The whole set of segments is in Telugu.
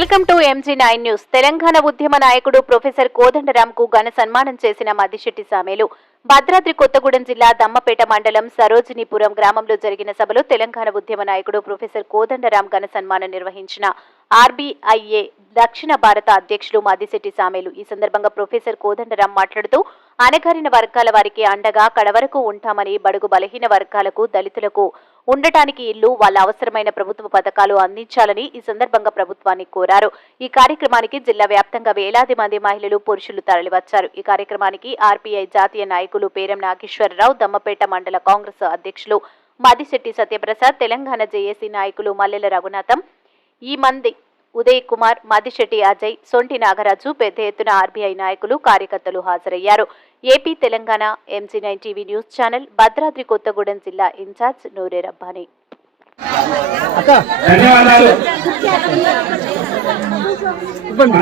Welcome to MG9 news. Telangana ఉద్యమ నాయకుడు ప్రొఫెసర్ కోదండరాం కు ఘన సన్మానం చేసిన మద్దిశెట్టి సామేలు. భద్రాద్రి కొత్తగూడెం జిల్లా దమ్మపేట మండలం సరోజినీపురం గ్రామంలో జరిగిన సభలో తెలంగాణ ఉద్యమ నాయకుడు ప్రొఫెసర్ కోదండరాం ఘన సన్మానం నిర్వహించిన RBIA దక్షిణ భారత అధ్యక్షులు మద్దిశెట్టి సామేలు. ఈ సందర్భంగా ప్రొఫెసర్ కోదండరాం మాట్లాడుతూ అణగారిన వర్గాల వారికి అండగా కడవరకు ఉంటామని, బడుగు బలహీన వర్గాలకు, దళితులకు ఉండటానికి ఇల్లు, వాళ్ళ అవసరమైన ప్రభుత్వ పథకాలు అందించాలని ఈ సందర్భంగా ప్రభుత్వాన్ని కోరారు. ఈ కార్యక్రమానికి జిల్లా వ్యాప్తంగా వేలాది మంది మహిళలు, పురుషులు తరలివచ్చారు. ఈ కార్యక్రమానికి RPI జాతీయ నాయకులు పేరం నాగేశ్వరరావు, దమ్మపేట మండల కాంగ్రెస్ అధ్యక్షులు మద్దిశెట్టి సత్యప్రసాద్, తెలంగాణ జేఏసీ నాయకులు మల్లెల రఘునాథం, ఈ మంది ఉదయ్ కుమార్, మద్దిశెట్టి అజయ్, సొంటి నాగరాజు, పెద్ద ఎత్తున RBI నాయకులు, కార్యకర్తలు హాజరయ్యారు. AP Telangana MG9 TV news channel Bhadradri Kothagudem జిల్లా ఇన్ఛార్జ్ నూరే రబ్బానీ. ధన్యవాదాలు.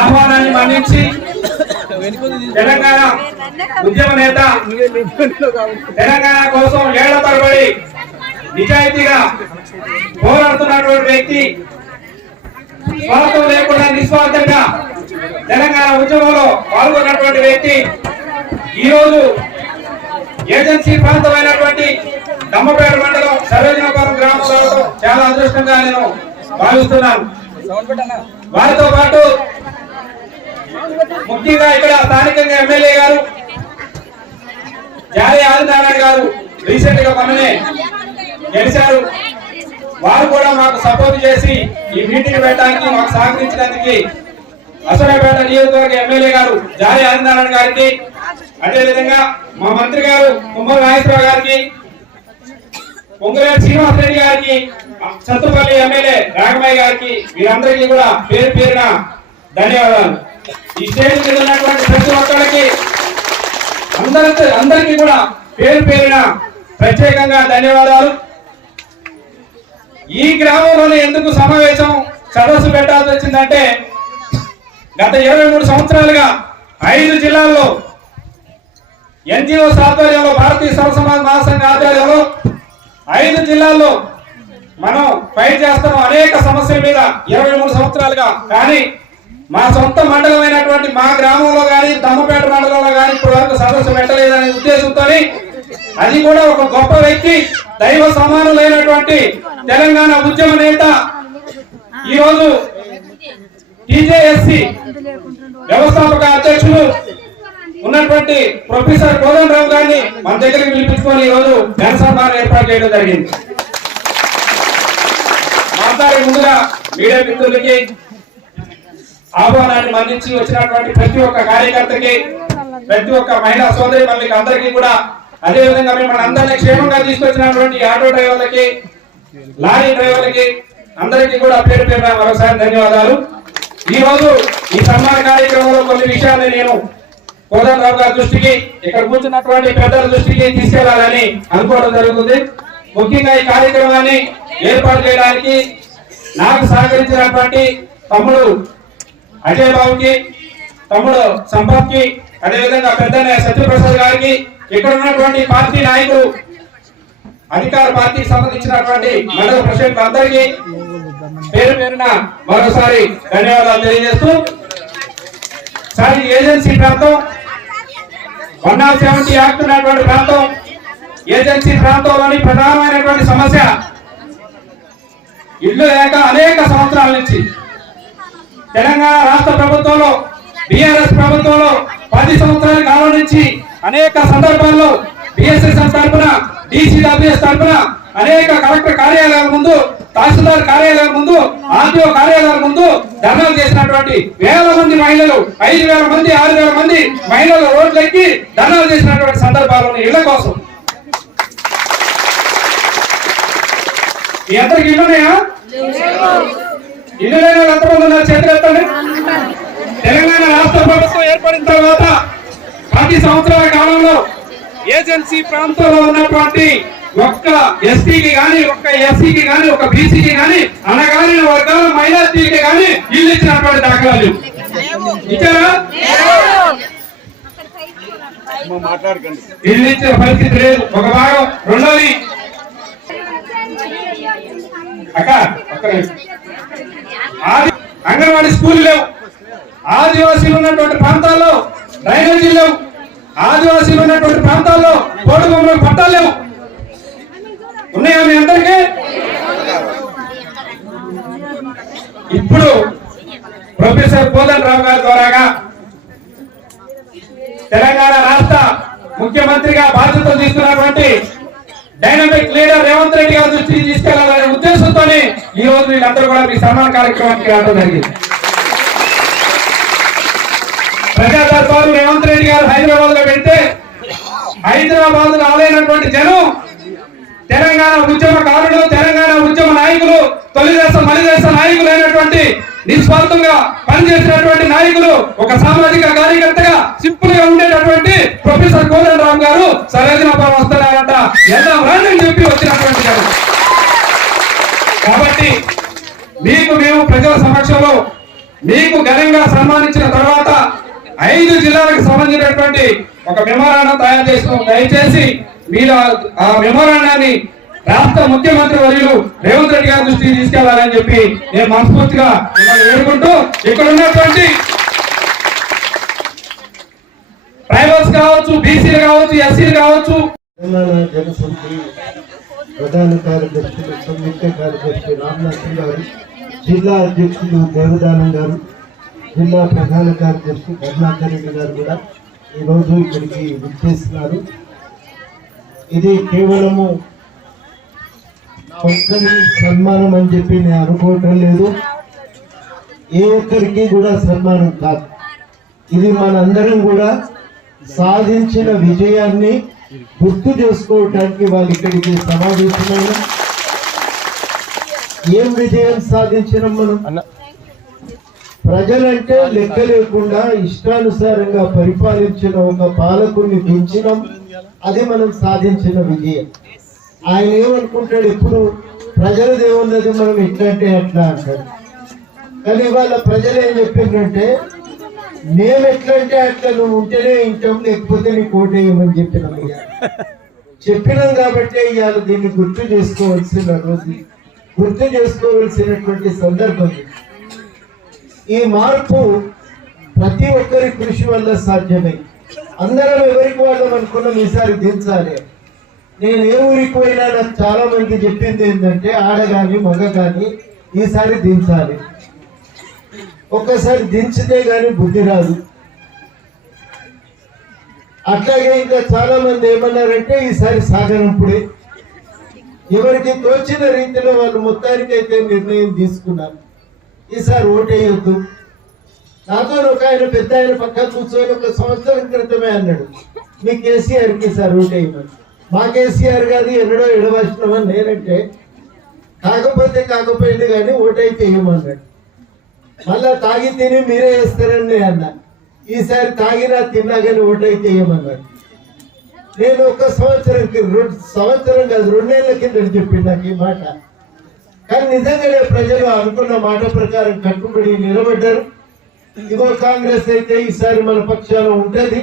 ఆహ్వానాన్ని మన్నించి తెలంగాణ ఉద్యమ నేత, తెలంగాణ కోసం ఏళ్ల తరబడి నిజాయితీగా పోరాడుతున్నటువంటి వ్యక్తి, స్వార్థం లేకుండా నిస్వార్థంగా తెలంగాణ ఉద్యమంలో పాల్గొన్నటువంటి వ్యక్తి ఈరోజు ఏజెన్సీ ప్రాంతమైనటువంటి దమ్మపేట మండలం సరోజినీపురం గ్రామంలో చాలా అదృష్టంగా నేను భావిస్తున్నాను. వారితో పాటు ముఖ్యంగా ఇక్కడ స్థానికంగా ఎమ్మెల్యే గారు జాలి ఆదినారాయణ గారు రీసెంట్ గా మనమే గెలిచారు. వారు కూడా మాకు సపోర్ట్ చేసి ఈ మీటింగ్ పెట్టడానికి మాకు సహకరించడానికి అసరాపేట నియోజకవర్గ ఎమ్మెల్యే గారు జాలి ఆదినారాయణ గారికి, అదేవిధంగా మా మంత్రి గారు తుమ్మల నాగేశ్వరరావు గారికి, పొంగులేటి శ్రీనివాసరెడ్డి గారికి, సత్తుపల్లి ఎమ్మెల్యే రాఘమయ్య గారికి, వీరందరికీ కూడా పేరు పేరున ధన్యవాదాలు. ఈ స్టేజ్ మీద ఉన్నటువంటి ప్రతి ఒక్కరికి అందరికీ కూడా పేరు పేరున ప్రత్యేకంగా ధన్యవాదాలు. ఈ గ్రామంలోనే ఎందుకు సమావేశం సదస్సు పెట్టాల్సి వచ్చిందంటే, గత 23 సంవత్సరాలుగా 5 జిల్లాల్లో NGOs ఆధ్వర్యంలో, భారతీయ సర్వసమాజ మహాసంఘ ఆధ్వర్యంలో 5 జిల్లాల్లో మనం ఫైట్ చేస్తున్నాం అనేక సమస్యల మీద 23 సంవత్సరాలుగా. కానీ మా సొంత మండలమైనటువంటి మా గ్రామంలో కానీ, దమ్మపేట మండలంలో కానీ ఇప్పటి వరకు సదస్సు పెట్టలేదనే ఉద్దేశంతో, అది కూడా ఒక గొప్ప వ్యక్తి, దైవ సమానులైనటువంటి తెలంగాణ ఉద్యమ నేత, ఈరోజు TJSC వ్యవస్థాపక అధ్యక్షులు ఉన్నటువంటి ప్రొఫెసర్ కోదండరాం గారిని మన దగ్గరికి పిలిపించుకొని ఈరోజు జనసభను ఏర్పాటు చేయడం జరిగింది. మాట్లాడే ముందుగా మీడియా మిత్రులకి, ఆహ్వానాన్ని మన్నించి వచ్చినటువంటి ప్రతి ఒక్క కార్యకర్తకి, ప్రతి ఒక్క మహిళా సోదరి మళ్ళీ అందరికీ కూడా, అదేవిధంగా మిమ్మల్ని అందరినీ క్షేమంగా తీసుకొచ్చినటువంటి ఆటో డ్రైవర్లకి, లారీ డ్రైవర్లకి అందరికీ కూడా పేరు పేరున మరోసారి ధన్యవాదాలు. ఈ రోజు ఈ సన్మాన కార్యక్రమంలో కొన్ని విషయాన్ని నేను కోదండరాం గారి దృష్టికి, ఇక్కడ కూర్చున్నటువంటి పెద్దల దృష్టికి తీసుకెళ్లాలని అనుకోవడం జరుగుతుంది. ముఖ్యంగా ఈ కార్యక్రమాన్ని ఏర్పాటు చేయడానికి నాకు సహకరించినటువంటి తమ్ముడు అజయ్ బాబుకి, తమ్ముడు సంపత్ కి, అదేవిధంగా పెద్ద సత్యప్రసాద్ గారికి, ఇక్కడ ఉన్నటువంటి పార్టీ నాయకులు, అధికార పార్టీకి సంబంధించినటువంటి మండల ప్రెసిడెంట్ అందరికీ పేరు పేరున మరోసారి ధన్యవాదాలు తెలియజేస్తూ, సార్ ఈ ఏజెన్సీ ప్రాంతం 170 యాక్ట్ ఉన్నటువంటి ప్రాంతం, ఏజెన్సీ ప్రాంతంలోని ప్రధానమైనటువంటి సమస్య ఇల్లు లేక అనేక సంవత్సరాల నుంచి తెలంగాణ రాష్ట్ర ప్రభుత్వంలో, BRS ప్రభుత్వంలో 10 సంవత్సరాల కాలం నుంచి అనేక సందర్భాల్లో BSS తరఫున, DCWS తరఫున అనేక కలెక్టర్ కార్యాలయాల ముందు, తహసీల్దార్ కార్యాలయాల ముందు, RDO కార్యాలయాల ముందు ధర్నాలు చేసినటువంటి వేల మంది మహిళలు, 5,000 మంది 6,000 మంది మహిళలు రోడ్లెక్కి ధర్నాలు చేసినటువంటి సందర్భాలు ఇళ్ల కోసం. మీ అందరికి ఇల్లున్నాయా? ఇల్లు లేని వాళ్ళు ఎంతమంది ఉన్నారు? చేతులు ఎత్తండి. తెలంగాణ రాష్ట్ర ప్రభుత్వం ఏర్పడిన తర్వాత 10 సంవత్సరాల కాలంలో ఏజెన్సీ ప్రాంతంలో ఉన్నటువంటి ఒక్క STకి గాని, ఒక్క SCకి గాని, ఒక్క BCకి గాని, అనగారిన వర్గాల మైనారిటీకి గాని ఇల్లు ఇచ్చినటువంటి దాఖలాలు ఇచ్చారా? ఇల్లు ఇచ్చిన పరిస్థితి లేదు. ఒక భాగం. రెండోది అక్క అంగన్వాడీ స్కూల్ లేవు, ఆదివాసీలు ఉన్నటువంటి ప్రాంతాల్లో డ్రైనేజీలు లేవు, ఆదివాసీలు ఉన్నటువంటి ప్రాంతాల్లో పోడు భూములకు పట్టాలు లేవు. ఉన్నాయా మీ అందరికీ? ఇప్పుడు ప్రొఫెసర్ కోదండరామ్ గారి ద్వారాగా తెలంగాణ రాష్ట్ర ముఖ్యమంత్రిగా బాధ్యతలు తీసుకున్నటువంటి డైనమిక్ లీడర్ రేవంత్ రెడ్డి గారి దృష్టికి తీసుకెళ్లాలనే ఉద్దేశంతో ఈ రోజు వీళ్ళందరూ కూడా మీ సన్మాన కార్యక్రమానికి రావడం జరిగింది. ప్రజా దర్బారు రేవంత్ రెడ్డి గారు హైదరాబాద్ లో పెడితే హైదరాబాద్ రాలేనటువంటి జనం తెలంగాణ ఉద్యమకారులు, తెలంగాణ ఉద్యమ నాయకులు, తొలిదేశం మలిదేశ నాయకులు అయినటువంటి నిస్వార్థంగా పనిచేసినటువంటి నాయకులు, ఒక సామాజిక కార్యకర్తగా సింపుల్ గా ఉండేటటువంటి ప్రొఫెసర్ కోదండరామ్ గారు సరోజినాపురం వస్తున్నారంట, ఎలా రాని చెప్పి వచ్చినటువంటి జనం. కాబట్టి మీకు మేము ప్రజల సమక్షంలో మీకు ఘనంగా సన్మానించిన తర్వాత 5 జిల్లాలకు సంబంధించినటువంటి ఒక మెమోరాండం తయారు చేస్తున్నాం. దయచేసి మీరు ఆ మెమోరాండాన్ని రాష్ట్ర ముఖ్యమంత్రి వర్యులు రేవంత్ రెడ్డి గారి దృష్టికి తీసుకెళ్లాలని చెప్పి నేను మనస్ఫూర్తిగా మిమ్మల్ని వేడుకుంటూ, ఇక్కడ ఉన్నటువంటి ట్రైబల్స్ కావచ్చు, బీసీలు కావచ్చు, ఎస్సీలు కావచ్చు, తెలంగాణ జనసమితి ప్రధాన కార్యదర్శి సంయుక్త కార్యదర్శి రామ్నాథ్ గారు, జిల్లా అధ్యక్షులు దేవదానం గారు, జిల్లా ప్రధాన కార్యదర్శి కరుణాకర్ రెడ్డి గారు కూడా ఈరోజు ఇక్కడికి విచ్చేస్తున్నారు. ఇది కేవలము ఒక్కరి సన్మానం అని చెప్పి నేను అనుకోవటం లేదు. ఏ ఒక్కరికి కూడా సన్మానం కాదు. ఇది మనందరం కూడా సాధించిన విజయాన్ని గుర్తు చేసుకోవటానికి వాళ్ళు ఇక్కడికి సమావేశమైన. ఏం విజయం సాధించినాం మనం? ప్రజలంటే లెక్క లేకుండా ఇష్టానుసారంగా పరిపాలించిన ఒక పాలకుడిని దించినాం. అది మనం సాధించిన విజయం. ఆయన ఏమనుకుంటాడు, ఎప్పుడు ప్రజలది ఏమున్నది, మనం ఎట్లంటే అట్లా అంటాడు. కానీ వాళ్ళ ప్రజలు ఏం చెప్పిందంటే, మేము ఎట్లంటే అట్లా నువ్వు ఉంటేనే ఇంటాం, లేకపోతే నీకు ఓటేయమని చెప్పినాం. చెప్పినాం కాబట్టి ఇవాళ దీన్ని గుర్తు చేసుకోవాల్సిన రోజు, గుర్తు చేసుకోవాల్సినటువంటి సందర్భం. ఈ మార్పు ప్రతి ఒక్కరి కృషి వల్ల సాధ్యమే. అందరం ఎవరికి వాళ్ళం అనుకున్నాం ఈసారి దించాలి. నేను ఏ ఊరికి పోయినా నాకు చాలా మంది చెప్పింది ఏంటంటే, ఆడగాని మగ కానీ ఈసారి దించాలి. ఒక్కసారి దించితే గాని బుద్ధి రాదు. అట్లాగే ఇంకా చాలా మంది ఏమన్నారంటే, ఈసారి సాగనంపుడే. ఎవరికి తోచిన రీతిలో వాళ్ళు మొత్తానికైతే నిర్ణయం తీసుకున్నారు, ఈసారి ఓటేయొద్దు. నాతో ఒక ఆయన పెద్ద ఆయన పక్కన కూర్చొని 1 సంవత్సరం క్రితమే అన్నాడు, మీ కేసీఆర్కి సార్ ఓటేయమని. మా కేసీఆర్ గారు ఎన్నడో ఎడవచ్చినామని నేనంటే, కాకపోయింది కానీ ఓటైతే వేయమన్నాడు. మళ్ళా తాగి తిని మీరే వేస్తారని నేను అన్నా. ఈసారి తాగినా తిన్నా కానీ ఓటైతే వేయమన్నాడు. నేను 1 సంవత్సరం 2 సంవత్సరం కాదు 2 ఏళ్ల కింద చెప్పింది నాకు ఈ మాట. కానీ నిజంగానే ప్రజలు అనుకున్న మాట ప్రకారం కట్టుబడి నిలబడ్డారు. ఇగో కాంగ్రెస్ అయితే ఈసారి మన పక్షాన ఉంటది,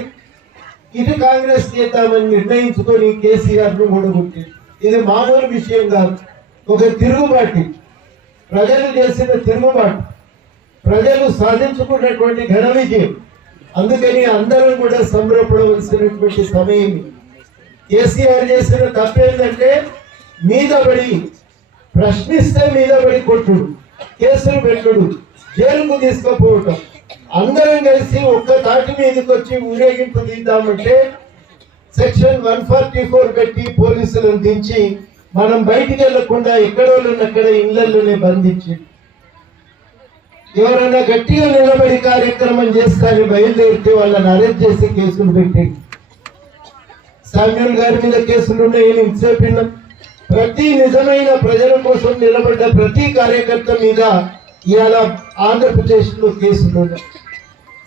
ఇటు కాంగ్రెస్ చేద్దామని నిర్ణయించుకొని కేసీఆర్ ను ఓడగొట్టింది. ఇది మామూలు విషయం కాదు, ఒక తిరుగుబాటు, ప్రజలు చేసిన తిరుగుబాటు, ప్రజలు సాధించుకున్నటువంటి ఘన విజయం. అందుకని అందరం కూడా సంబరపడవలసినటువంటి సమయం. కేసీఆర్ చేసిన తప్పేంటంటే మీద పడి ప్రశ్నిస్తే మీద పడి కొట్టుడు, కేసులు పెట్టుడు, జైలుకు తీసుకుపోవటం. అందరం కలిసి ఒక్క తాటి మీదకి వచ్చి ఊరేగింపు తీద్దామంటే సెక్షన్ 144 పెట్టి పోలీసులను దించి మనం బయటికి వెళ్లకుండా ఎక్కడోళ్ళక్కడ ఇళ్లలోనే బంధించి, ఎవరైనా గట్టిగా నిలబడి కార్యక్రమం చేస్తారని బయలుదేరితే వాళ్ళని అరెస్ట్ చేసి కేసులు పెట్టి, శామ్యూల్ గారి మీద కేసులు ఉన్నాయని చెప్పినాం. ప్రతి నిజమైన ప్రజల కోసం నిలబడ్డ ప్రతి కార్యకర్త మీద ఇవాళ ఆంధ్రప్రదేశ్ లో కేసులు ఉన్నాయి.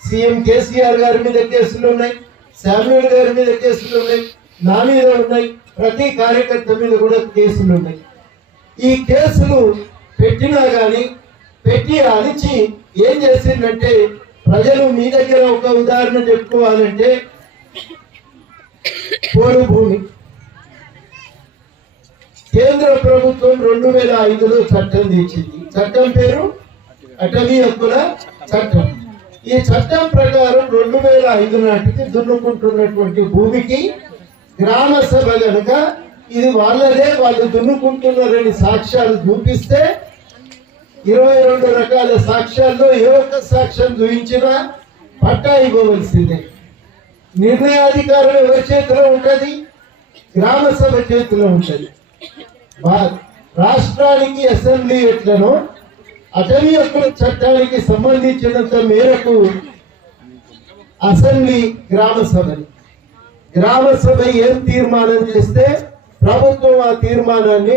సీఎం కేసీఆర్ గారి మీద కేసులు ఉన్నాయి, శామ్యూల్ గారి మీద కేసులు ఉన్నాయి, నా మీద ఉన్నాయి, ప్రతి కార్యకర్త మీద కూడా కేసులు ఉన్నాయి. ఈ కేసులు పెట్టినా గాని పెట్టి అలిచి ఏం చేసిందంటే, ప్రజలు మీ దగ్గర ఒక ఉదాహరణ చెప్పుకోవాలంటే, పోడు భూమి కేంద్ర ప్రభుత్వం 2005లో చట్టం తెచ్చింది. చట్టం పేరు అటవీ హక్కుల చట్టం. ఈ చట్టం ప్రకారం 2005 నాటికి దున్నుకుంటున్నటువంటి భూమికి గ్రామ సభ కనుక ఇది వాళ్ళదే, వాళ్ళు దున్నుకుంటున్నారని సాక్ష్యాలు చూపిస్తే 22 రకాల సాక్ష్యాల్లో ఏ ఒక్క సాక్ష్యం చూపించినా పట్టా ఇవ్వవలసిందే. నిర్ణయాధికారం ఎవరి చేతిలో ఉంటది? గ్రామ సభ చేతిలో ఉంటది. రాష్ట్రానికి అసెంబ్లీ ఎట్లనో అటవీ హక్కుల చట్టానికి సంబంధించినంత మేరకు అసెంబ్లీ గ్రామ సభని, గ్రామ సభ ఏం తీర్మానం చేస్తే ప్రభుత్వం ఆ తీర్మానాన్ని